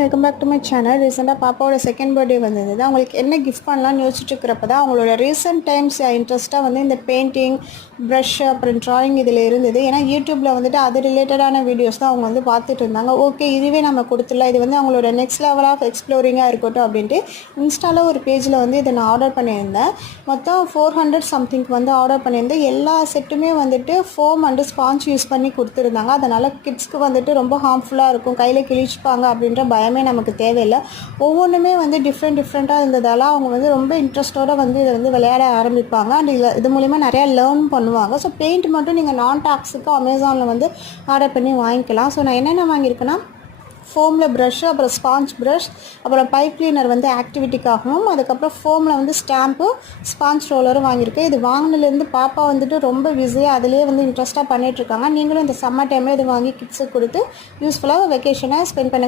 Welcome back to my channel. ரீசெண்டாக பாப்பாவோட second birthday வந்திருந்தது. அவங்களுக்கு என்ன கிஃப்ட் பண்ணலாம்னு யோசிச்சுட்டு இருக்கிறப்ப தான் அவங்களோட ரீசெண்ட் டைம்ஸ் இன்ட்ரெஸ்ட்டாக வந்து இந்த பெயிண்டிங், ப்ரஷ், அப்புறம் ட்ராயிங் இதில் இருந்தது. ஏன்னா யூடியூப்பில் வந்துட்டு அது ரிலேட்டடான வீடியோஸ் தான் அவங்க வந்து பார்த்துட்டு இருந்தாங்க. ஓகே, இதுவே நம்ம கொடுத்துடலாம், இது வந்து அவங்களோட நெக்ஸ்ட் லெவல் ஆஃப் எக்ஸ்ப்ளோரிங்காக இருக்கட்டும் அப்படின்ட்டு இன்ஸ்டாவில் ஒரு பேஜில் வந்து இதை நான் ஆர்டர் பண்ணியிருந்தேன். மொத்தம் 400 சம்திங்க்கு வந்து ஆர்டர் பண்ணியிருந்தேன். எல்லா செட்டுமே வந்துட்டு ஃபோம் அண்டு ஸ்பாஞ்ச் யூஸ் பண்ணி கொடுத்துருந்தாங்க. அதனால் கிட்ஸ்க்கு வந்துட்டு ரொம்ப ஹார்ம்ஃபுல்லாக இருக்கும், கையில் கிழிச்சுப்பாங்க அப்படின்ற பயமே நமக்கு தேவையில்லை. ஒவ்வொன்றுமே வந்து டிஃப்ரெண்ட்டாக இருந்ததால் அவங்க வந்து ரொம்ப இன்ட்ரெஸ்ட்டோடு வந்து இதை வந்து விளையாட ஆரம்பிப்பாங்க. அண்ட் இது மூலிமா நிறையா லேர்ன் பண்ணுவாங்க. ஸோ பெயிண்ட் மட்டும் நீங்கள் நான் டாக்ஸுக்கு அமேசானில் வந்து ஆர்டர் பண்ணி வாங்கிக்கலாம். ஸோ நான் என்னென்ன வாங்கியிருக்கேன்னா, ஃபோமில் ப்ரஷ்ஷு, அப்புறம் ஸ்பாஞ்ச் ப்ரஷ், அப்புறம் பைப் கிளீனர் வந்து ஆக்டிவிட்டிக்காகவும், அதுக்கப்புறம் ஃபோமில் வந்து ஸ்டாம்பு, ஸ்பாஞ்ச் ரோலரும் வாங்கியிருக்கேன். இது வாங்கினதுலேருந்து பாப்பா வந்துட்டு ரொம்ப பிஸியாக அதிலே வந்து இன்ட்ரெஸ்ட்டாக பண்ணிகிட்ருக்காங்க. நீங்களும் இந்த சம்மர் டைமில் இது வாங்கி கிட்ஸுக்கு கொடுத்து யூஸ்ஃபுல்லாக வெக்கேஷனை ஸ்பெண்ட் பண்ணுங்கள்.